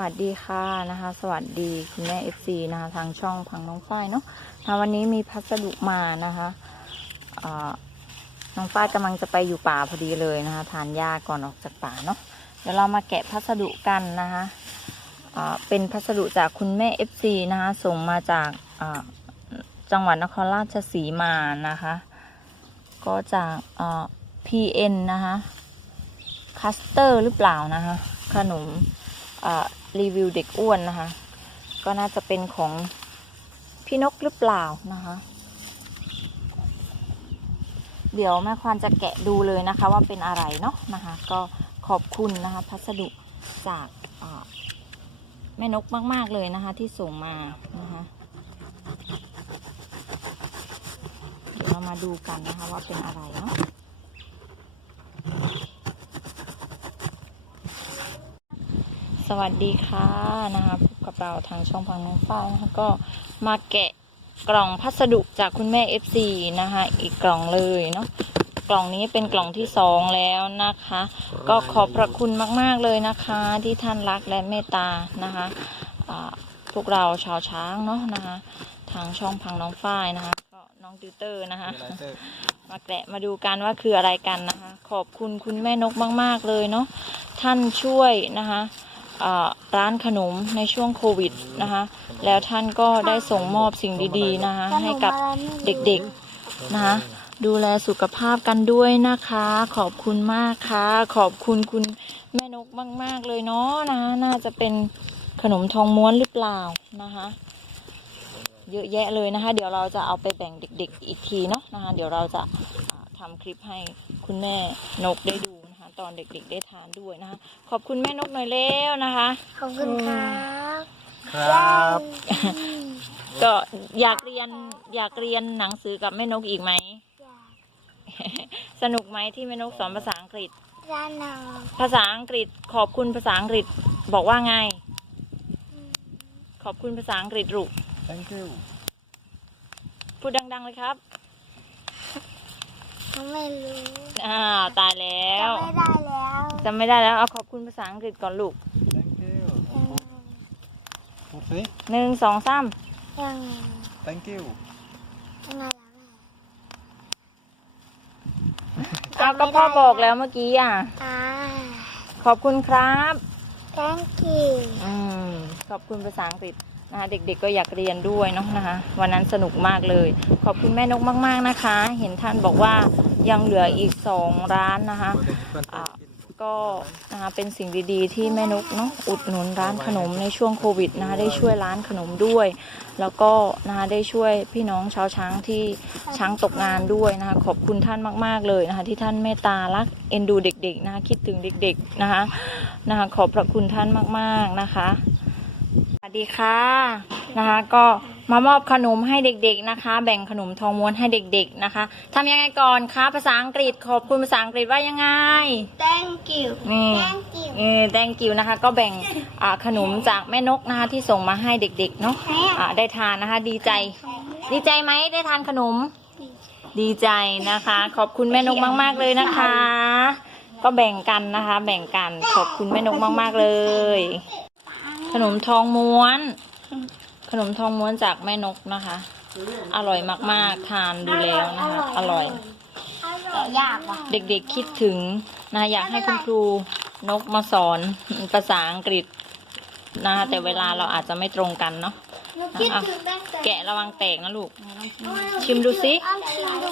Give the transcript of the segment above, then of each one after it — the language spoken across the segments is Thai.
วัสดีค่ะนะคะ สวัสดีคุณแม่ FC นะคะทางช่องพังน้องฝ้ายเนาะนะวันนี้มีพัสดุมานะคะน้องฝ้ายกำลังจะไปอยู่ป่าพอดีเลยนะคะ ทานหญ้าก่อนออกจากป่าเนาะเดี๋ยวเรามาแกะพัสดุกันนะคะเป็นพัสดุจากคุณแม่ FC นะคะส่งมาจากจังหวัดนครราชสีมานะคะ ก็จากอ่า PN นะคะคัสเตอร์หรือเปล่านะคะขนมอ่า รีวิวเด็กอ้วนนะคะ ก็น่าจะเป็นของพี่นกหรือเปล่านะคะ เดี๋ยวแม่ควานจะแกะดูเลยนะคะ ว่าเป็นอะไรเนาะนะคะ ก็ขอบคุณนะคะพัสดุจากแม่นกมาก ๆ เลยนะคะ ที่ส่งมานะคะเดี๋ยวเรามาดูกันนะคะว่าเป็นอะไรเนาะ สวัสดีค่ะนะคะพบกับเราทางช่องพังน้องฟ้านะคะก็มาแกะกล่องพัสดุจากคุณแม่ FC นะคะอีกกล่องเลยเนาะกล่องนี้เป็นกล่องที่สองแล้วนะคะ ก็ขอบพระคุณมาก ๆเลยนะคะ ที่ท่านรักและเมตตานะคะพวกเราชาวช้างเนาะนะคะ ทางช่องพังน้องฝ้ายนะคะก็น้องติวเตอร์นะคะ มาแกะมาดูกันว่าคืออะไรกันนะคะ ขอบคุณคุณแม่นกมาก ๆเลยเนาะท่านช่วยนะคะ ร้านขนมในช่วงโควิดนะคะ แล้วท่านก็ได้ส่งมอบสิ่งดีๆนะคะ ให้กับเด็กๆนะคะ ดูแลสุขภาพกันด้วยนะคะ ขอบคุณมากค่ะ ขอบคุณคุณแม่นกมาก ๆ เลยเนาะนะ น่าจะเป็นขนมทองม้วนหรือเปล่านะคะเยอะแยะเลยนะคะ เดี๋ยวเราจะเอาไปแบ่งเด็ก ๆ อีกทีเนาะนะคะ เดี๋ยวเราจะทำคลิปให้คุณแม่นกได้ดู ตอนเด็กๆได้ทานด้วยนะคะ ขอบคุณแม่นกหน่อยเร็วนะคะ ขอบคุณครับครับ ก็อยากเรียนอยากเรียนหนังสือกับแม่นกอีกไหม สนุกไหมที่แม่นกสอนภาษาอังกฤษ ด้านนอภาษาอังกฤษ ขอบคุณภาษาอังกฤษบอกว่าไง ขอบคุณภาษาอังกฤษลูก thank you พูดดังๆเลยครับเขา ไม่รู้อ่าวตายแล้วจำไม่ได้แล้วจำไม่ได้แล้ว เอาขอบคุณภาษาอังกฤษก่อนลูก thank you พูดสิหนึ่งสองสามยัง thank you ยังไงล่ะแม่เอาก็พ่อบอกแล้วเมื่อกี้อะอ่า ขอบคุณครับ thank you อืมขอบคุณภาษาอังกฤษนะคะเด็กๆก็อยากเรียนด้วยเนาะนะคะ วันนั้นสนุกมากเลย ขอบคุณแม่นกมาก ๆนะคะ เห็นท่านบอกว่า ยังเหลืออีกสองร้านนะคะก็นะคะเป็นสิ่งดีๆ ที่แม่นกเนาะอุดหนุนร้านขนมในช่วงโควิดนะคะได้ช่วยร้านขนมด้วย แล้วก็นะคะได้ช่วยพี่น้องชาวช้างที่ช้างตกงานด้วยนะคะขอบคุณท่านมากๆเลยนะคะที่ท่านเมตตารักเอ็นดูเด็กๆนะคะคิดถึงเด็กๆนะคะนะคะขอบพระคุณท่านมากๆนะคะสวัสดีค่ะนะคะก็ มามอบขนมให้เด็กๆนะคะ แบ่งขนมทองม้วนให้เด็กๆนะคะทำยังไงก่อนคะภาษาอังกฤษขอบคุณภาษาอังกฤษว่ายังไง thank you นี่ thank you เออ thank you นะคะ ก็แบ่งอ่าขนมจากแม่นกนะคะที่ส่งมาให้เด็กๆเนาะอ่าได้ทานนะคะ ดีใจ ดีใจไหมได้ทานขนม ดีใจนะคะ ขอบคุณแม่นกมาก ๆเลยนะคะ ก็แบ่งกันนะคะ แบ่งกันขอบคุณแม่นกมาก ๆเลย ขนมทองม้วน ขนมทองม้วนจากแม่นกนะคะ อร่อยมากๆ ทานดูแล้วนะคะ อร่อยแต่ยากว่ะเด็กๆคิดถึงนะอยากให้คุณครูนกมาสอนภาษาอังกฤษนะคะแต่เวลาเราอาจจะไม่ตรงกันเนาะหนูคิดถึงตั้งแต่แกะระวังแตกนะลูก ชิมดูสิ อ้าวชิมดู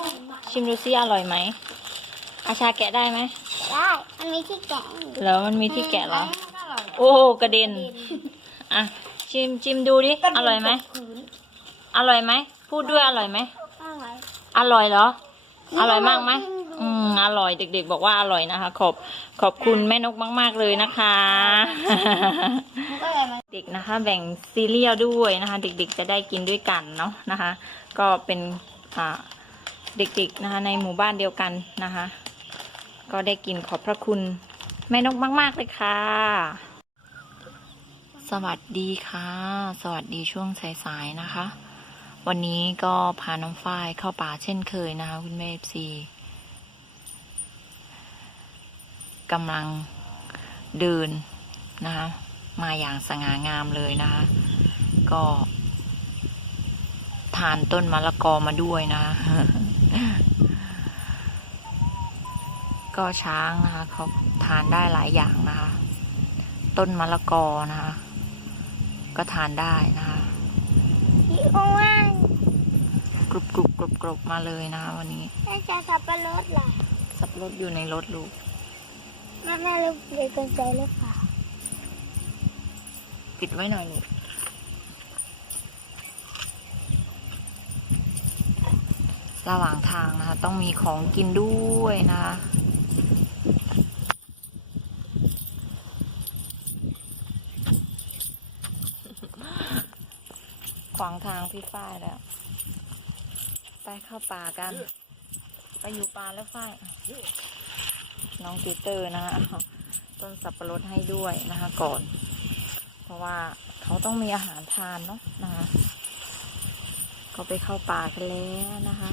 ชิมดูสิอร่อยไหม อาชาแกะได้ไหมได้ มันมีที่แกะอยู่แล้วมันมีที่แกะเหรอ โอ้กระเด็น อะ ชิมชิมดูดิ อร่อยไหม อร่อยไหม พูดด้วยอร่อยไหมเอาไว้อร่อยเหรอ อร่อยมากไหม อืม อร่อย เด็ก ๆ บอกว่าอร่อยนะคะ ขอบ ขอบคุณแม่นกมาก ๆ เลยนะคะมันก็เลยมาเด็กนะคะ แบ่งซีเรียลด้วยนะคะ เด็ก ๆ จะได้กินด้วยกันเนาะนะคะ ก็เป็นอ่าเด็ก ๆ นะคะ ในหมู่บ้านเดียวกันนะคะ ก็ได้กินขอบพระคุณแม่นกมาก ๆ เลยค่ะ สวัสดีค่ะ สวัสดีช่วงสายๆนะคะ วันนี้ก็พาน้องฝ้ายเข้าป่าเช่นเคยนะคะ คุณแม่เอฟซีกำลังเดินนะคะ มาอย่างสง่างามเลยนะคะ ก็ทานต้นมะละกอมาด้วยนะะก็ช้างนะคะเขาทานได้หลายอย่างนะคะ ต้นมะละกอนะคะ ก็ทานได้นะคะพี่อ้วนกรุบกรุบกรุบกรุบมาเลยนะคะวันนี้น่าจะสับปะรดเหรอสับปะรดอยู่ในรถลูกแม่แม่ลูกเด็กเกินใจหรือเปล่าปิดไว้หน่อยลูกระหว่างทางนะคะ ต้องมีของกินด้วยนะคะ ขวางทางพี่ฝ้ายแล้ว ไปเข้าป่ากัน ไปอยู่ป่าแล้วฝ้าย น้องติเตอร์นะคะต้นสับปะรดให้ด้วยนะคะก่อน เพราะว่าเขาต้องมีอาหารทานเนาะนะคะก็ไปเข้าป่ากันแล้วนะคะ